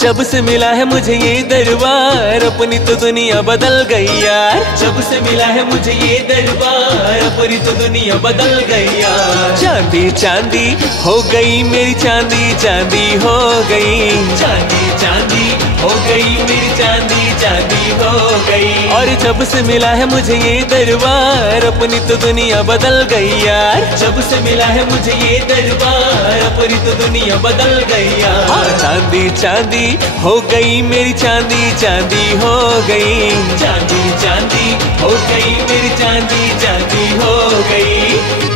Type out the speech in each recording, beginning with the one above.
जब से मिला है मुझे ये दरबार, अपनी तो दुनिया बदल गई यार। जब से मिला है मुझे ये दरबार, अपनी तो दुनिया बदल गई यार। चांदी चांदी हो गई मेरी चांदी, चांदी हो गई। चांदी चांदी हो गई मेरी चांदी, चांदी हो गई। और जब से मिला है मुझे ये दरबार, अपनी तो दुनिया बदल गई यार। जब से मिला है मुझे ये दरबार, अपनी तो दुनिया बदल गई यार। चांदी चांदी हो गई मेरी चांदी, चांदी हो गई। चांदी चांदी हो गई मेरी चांदी, चांदी हो गई।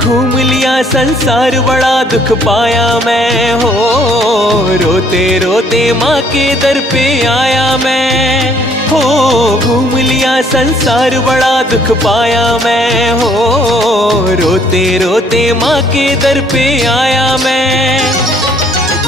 घूम लिया संसार, बड़ा दुख पाया मैं हो। रोते रोते माँ के दर पे आया मैं हो। घूम लिया संसार, बड़ा दुख पाया मैं हो। रोते रोते माँ के दर पे आया मैं।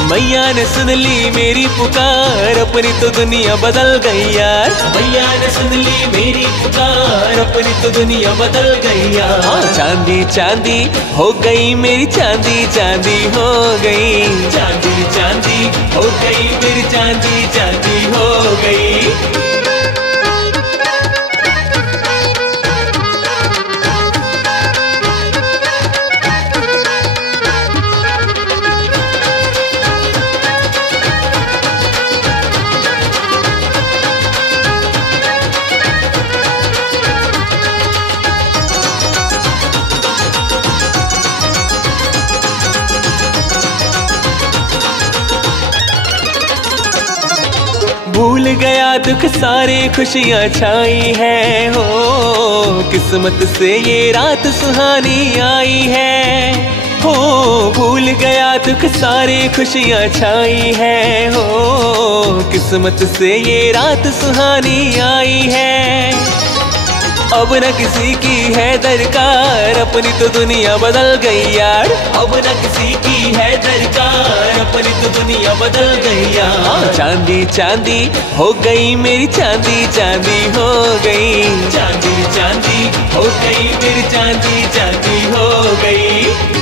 मैया ने सुन ली मेरी पुकार, अपनी तो दुनिया बदल गई यार। मैया ने सुन ली मेरी पुकार, अपनी तो दुनिया बदल गई यार। चांदी चांदी हो गई मेरी चांदी, चांदी हो गई। चांदी चांदी हो गई मेरी चांदी, चांदी हो गई। भूल गया दुख सारे, खुशियाँ छाई है हो। किस्मत से ये रात सुहानी आई है हो। भूल गया दुख सारे, खुशियाँ छाई है हो। किस्मत से ये रात सुहानी आई है। अब न किसी की है दरकार, अपनी तो दुनिया बदल गई यार। अब न किसी की है दरकार, अपनी तो दुनिया बदल गई यार। चांदी चांदी हो गई मेरी चांदी, चांदी हो गई। चांदी चांदी हो गई मेरी चांदी, चांदी हो गई।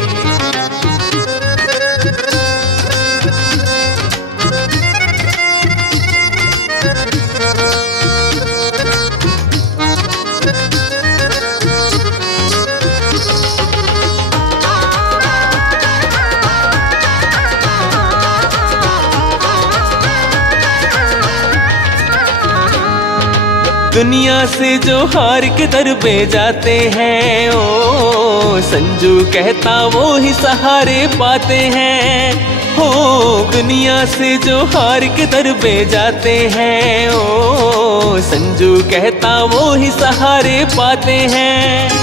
दुनिया से जो हार के दर पे जाते हैं ओ, संजू कहता वो ही सहारे पाते हैं हो। दुनिया से जो हार के दर पे जाते हैं ओ, संजू कहता वो ही सहारे पाते हैं।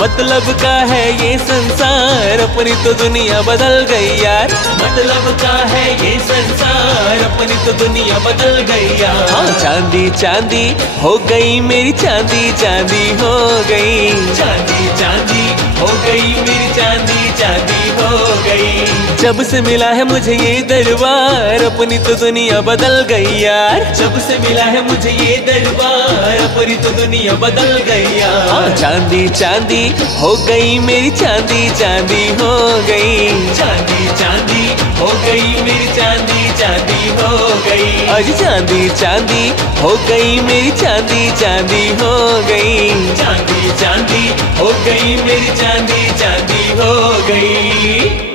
मतलब का है ये संसार, अपनी तो दुनिया बदल गई यार। मतलब का है ये संसार, अपनी तो दुनिया बदल गई यार। चांदी चांदी हो गई मेरी चांदी, चांदी हो गई। चांदी चांदी हो गई मेरी चांदी, चांदी हो गई। जब से मिला है मुझे ये दरबार, अपनी तो दुनिया बदल गई यार। जब से मिला है मुझे ये दरबार, अपनी तो दुनिया बदल गई यार। चांदी चांदी हो गई मेरी चांदी, चांदी हो गई। चांदी चांदी हो गई मेरी चांदी, चांदी हो गई। आज चांदी चांदी हो गई मेरी चांदी, चांदी हो गई। चांदी चांदी हो गई मेरी चांदी, चांदी हो गई।